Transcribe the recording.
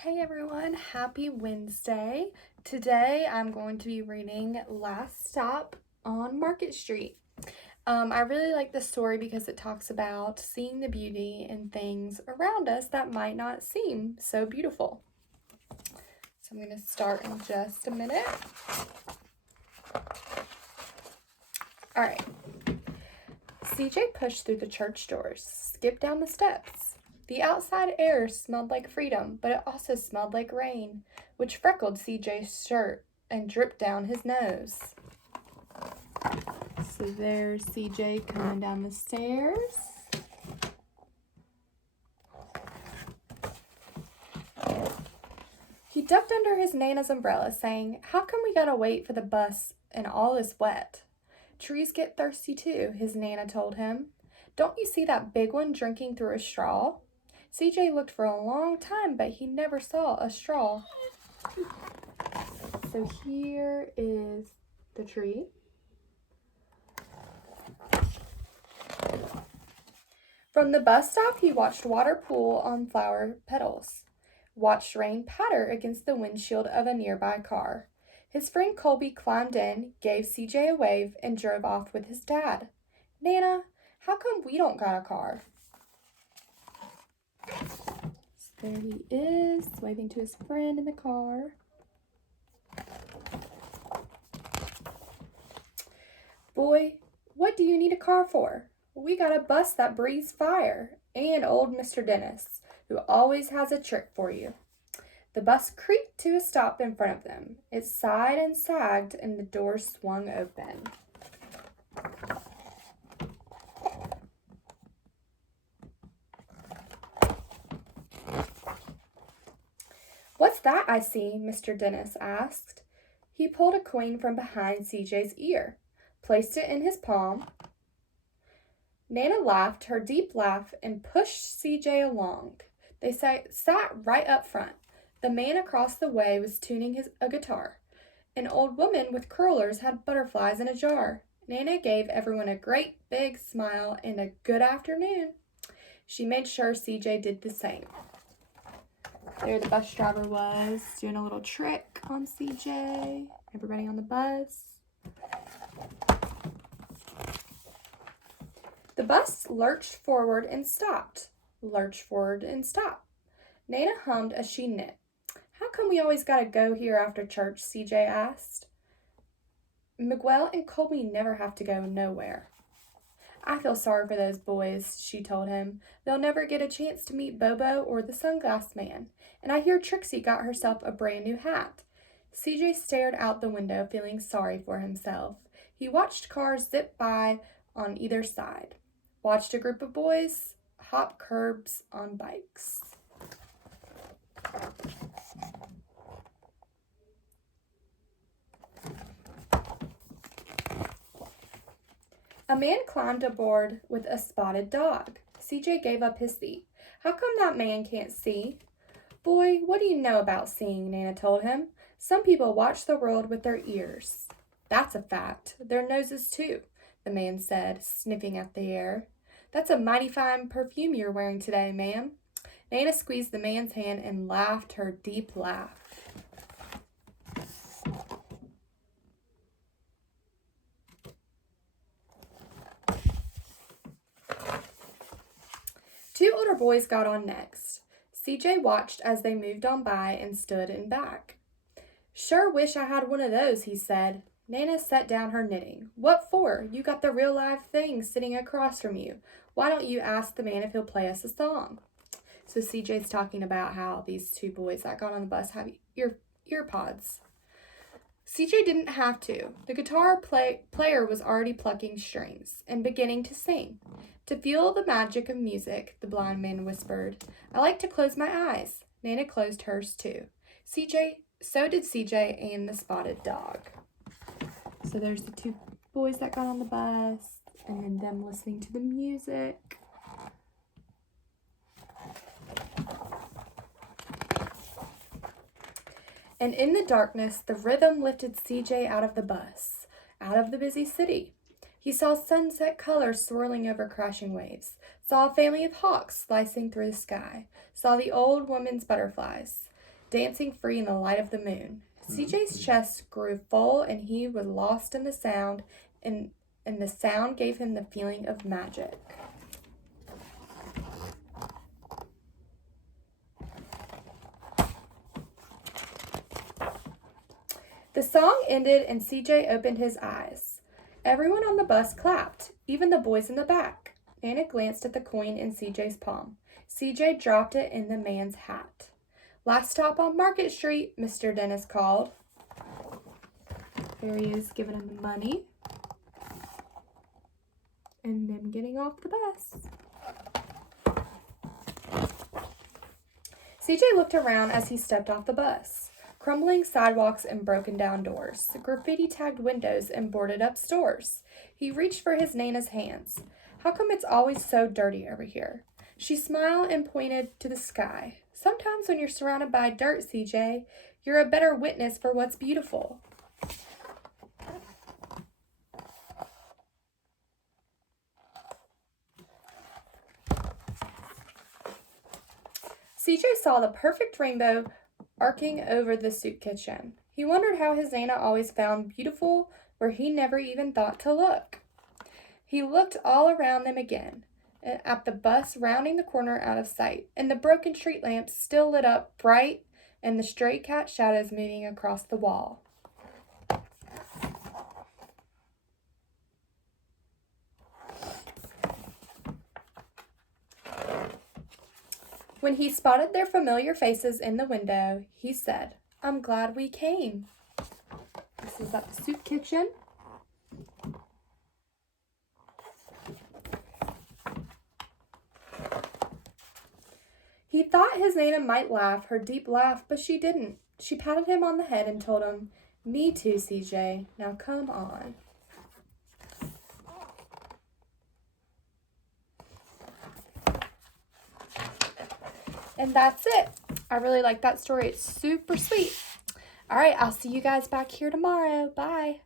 Hey everyone, happy Wednesday. Today I'm going to be reading Last Stop on Market Street. I really like this story because it talks about seeing the beauty in things around us that might not seem so beautiful. So I'm going to start in just a minute. All right. CJ pushed through the church doors, skipped down the steps. The outside air smelled like freedom, but it also smelled like rain, which freckled CJ's shirt and dripped down his nose. So there's CJ coming down the stairs. He ducked under his Nana's umbrella, saying, "How come we gotta wait for the bus and all is wet?" "Trees get thirsty too," his Nana told him. "Don't you see that big one drinking through a straw?" CJ looked for a long time, but he never saw a straw. So here is the tree. From the bus stop, he watched water pool on flower petals, watched rain patter against the windshield of a nearby car. His friend Colby climbed in, gave CJ a wave, and drove off with his dad. "Nana, how come we don't got a car?" So there he is, waving to his friend in the car. "Boy, what do you need a car for? We got a bus that breathes fire, and old Mr. Dennis, who always has a trick for you." The bus creaked to a stop in front of them. It sighed and sagged, and the doors swung open. "What's that I see?" Mr. Dennis asked. He pulled a coin from behind CJ's ear, placed it in his palm. Nana laughed her deep laugh and pushed CJ along. They sat right up front. The man across the way was tuning a guitar. An old woman with curlers had butterflies in a jar. Nana gave everyone a great big smile and a good afternoon. She made sure CJ did the same. There the bus driver was, doing a little trick on CJ. Everybody on the bus. The bus lurched forward and stopped. Lurched forward and stopped. Nana hummed as she knit. "How come we always gotta go here after church?" CJ asked. "Miguel and Colby never have to go nowhere." "I feel sorry for those boys," she told him. "They'll never get a chance to meet Bobo or the Sunglass Man. And I hear Trixie got herself a brand new hat." CJ stared out the window, feeling sorry for himself. He watched cars zip by on either side. Watched a group of boys hop curbs on bikes. A man climbed aboard with a spotted dog. CJ gave up his seat. "How come that man can't see?" "Boy, what do you know about seeing?" Nana told him. "Some people watch the world with their ears." "That's a fact. Their noses, too," the man said, sniffing at the air. "That's a mighty fine perfume you're wearing today, ma'am." Nana squeezed the man's hand and laughed her deep laugh. Two older boys got on next. CJ watched as they moved on by and stood in back. "Sure wish I had one of those," he said. Nana set down her knitting. "What for? You got the real live thing sitting across from you. Why don't you ask the man if he'll play us a song?" So CJ's talking about how these two boys that got on the bus have ear pods. CJ didn't have to. The guitar player was already plucking strings and beginning to sing. "To feel the magic of music," the blind man whispered. "I like to close my eyes." Nana closed hers too. So did CJ and the spotted dog. So there's the two boys that got on the bus and them listening to the music. And in the darkness, the rhythm lifted CJ out of the bus, out of the busy city. He saw sunset colors swirling over crashing waves, saw a family of hawks slicing through the sky, saw the old woman's butterflies. dancing free in the light of the moon. CJ's chest grew full and he was lost in the sound, and the sound gave him the feeling of magic. The song ended and CJ opened his eyes. Everyone on the bus clapped, even the boys in the back. Nana glanced at the coin in CJ's palm. CJ dropped it in the man's hat. Last stop on Market Street, Mr. Dennis called. There he is giving him the money. And them getting off the bus. CJ looked around as he stepped off the bus. Crumbling sidewalks and broken down doors, graffiti-tagged windows and boarded-up stores. He reached for his Nana's hands. How come it's always so dirty over here? She smiled and pointed to the sky. Sometimes when you're surrounded by dirt, CJ, you're a better witness for what's beautiful. CJ saw the perfect rainbow arcing over the soup kitchen. He wondered how his Nana always found beautiful where he never even thought to look. He looked all around them again, at the bus rounding the corner out of sight, and the broken street lamps still lit up bright, and the stray cat shadows moving across the wall. When he spotted their familiar faces in the window, he said, "I'm glad we came." This is at the soup kitchen. He thought his Nana might laugh, her deep laugh, but she didn't. She patted him on the head and told him, "Me too, CJ. Now come on." And that's it. I really like that story. It's super sweet. All right, I'll see you guys back here tomorrow. Bye.